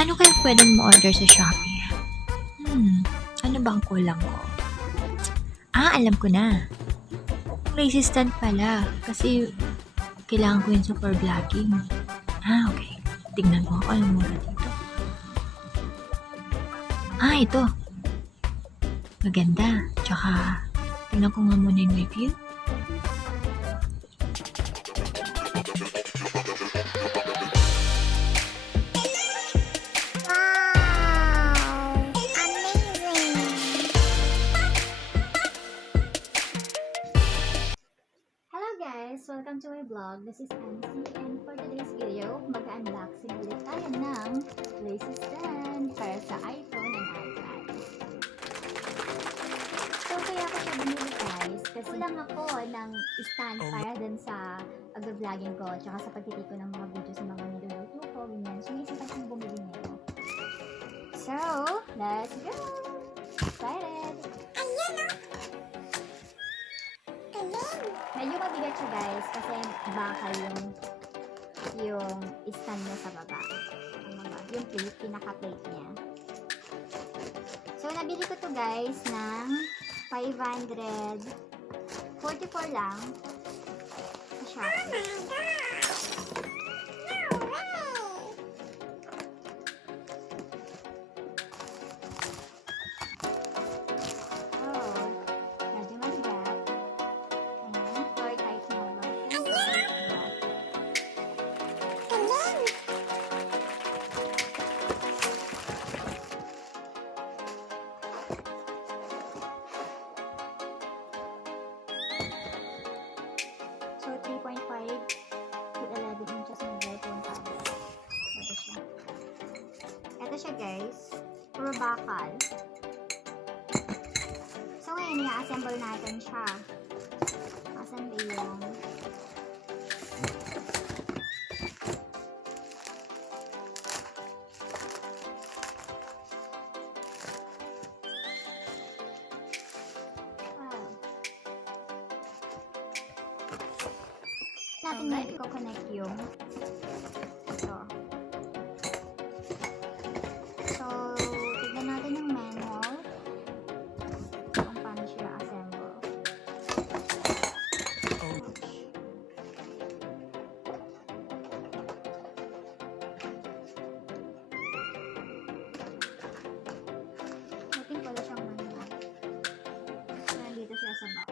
Ano kaya pwedeng ma-order sa Shopee? Ano bang kulang ko? Alam ko na. Lazystand pala. Kasi kailangan ko yun sa for vlogging. Okay. Tignan ko ako anong mura dito. Ito. Maganda. Tsaka, tignan ko nga muna yung review. Welcome to my vlog. This is handsfree, and for today's video, mag-unboxing ulit tayo ng lazystand para sa iPhone and iPad. So, kaya ako siya binili guys, kasi lang ako ng stand para dun sa pag-vlogging ko, tsaka sa pagtitik ko ng mga videos sa mga niluluto ko, ganyan. So, may isipan kong bumili nito. So, let's go! Excited! Medyo mabigat siya guys kasi bakal yung stand niya sa baba. Yung plate, pinaka-plate niya. So, nabili ko to guys ng 544 lang sa Shopee. So, 3.5 to 11 inches ng multi-directional. Ito siya guys. Puro bakal. So, ngayon, i-assemble natin siya. Asan ba yung natin na i-connect yung ito. So, tignan natin yung manual kung paano siya assemble. I think wala siyang manual. So, nandito siya sa box.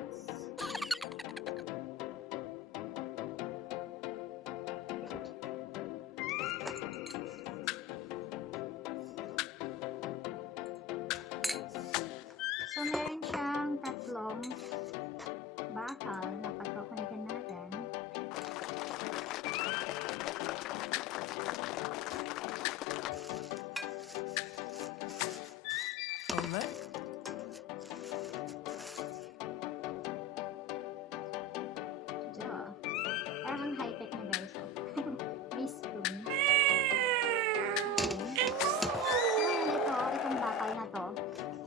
So, meron siyang tatlong bakal na pagkakunikan natin. Parang high-tech na guys. May spoon. Itong bakal na to.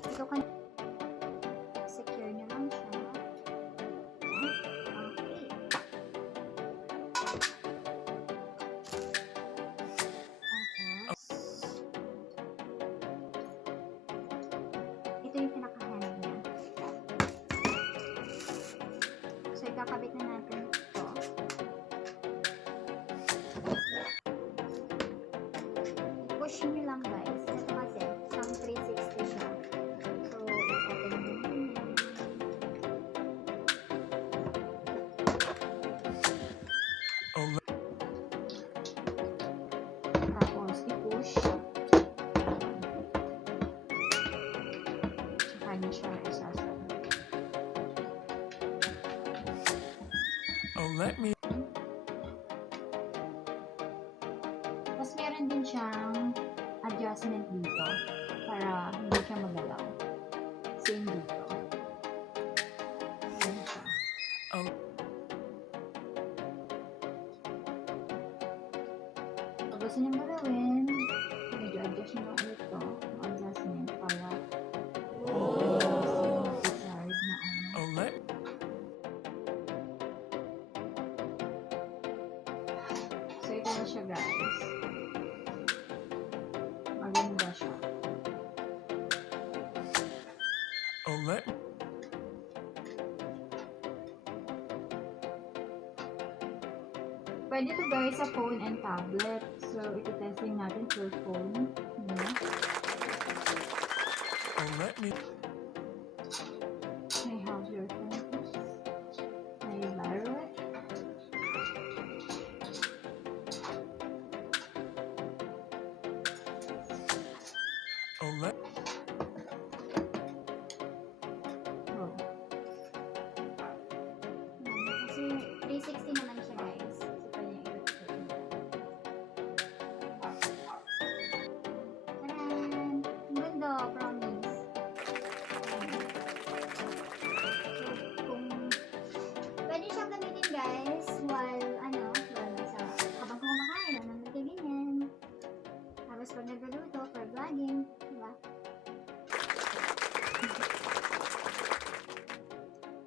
Ito kan secure nyo lang siya. Okay. Ito yung pinaka-hand niya. So, ikakabit na natin ito. I-push nyo lang guys. Ito kasi, pang 360 siya. So, i-open nyo lang. Tapos, i-push. Tsaka nyo siya isasama. Tapos, meron din siyang adjustment dito para hindi siya magalaw. Same dito. Ayan siya. Pag gusto nyo magawin, medyo adjust nyo ulit ito. Adjustment para desired na ano. So, ito na siya guys. let Pwede to guys sa phone and tablet. So, iti-testing natin for phone. let me May how's your phone? May Valir. let Oh. Kasi 360 naman siya guys. So, pwede yung i-check mo. Taran! Ang ganda, promise. So, kung pwede siyang gamitin guys while nasa habang kumakain o nagtiganyan. Tapos pag nagluluto for vlogging, diba?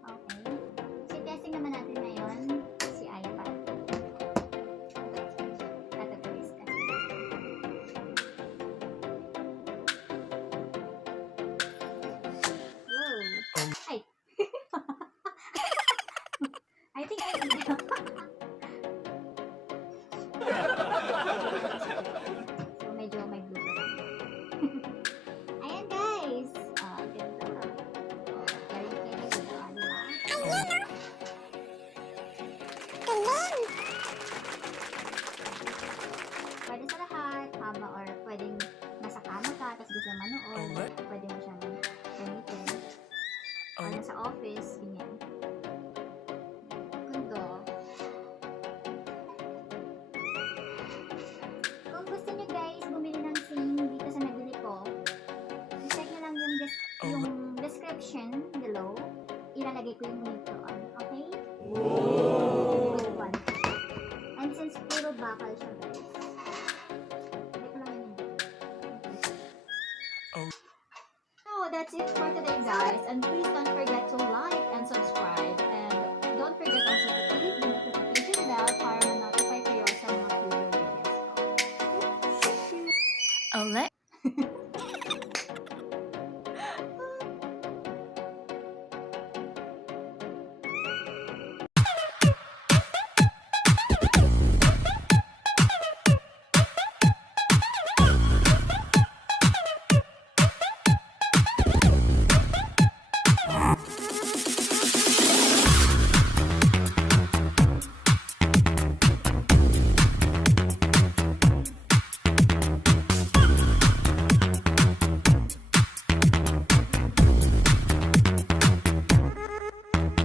Okay. Si testing naman natin ngayon si iPad. Ito guys kasi. Whoa! Ay! I think I did. So, medyo may blue pa lang. Ayan guys! Ganito. Very cute. Diba? Pwede sa lahat, haba or pwedeng nasa kama ka, tapos gusto manood, pwede mo siyang gamitin. Or nasa office, ganyan. Ganda. Kung gusto nyo guys bumili ng SIM dito sa nabili ko, check nyo lang yung, yung description below. Ilalagay ko yung link doon. Okay? Good one. And since puro bakal siya guys, ito lang yun. So that's it for today guys.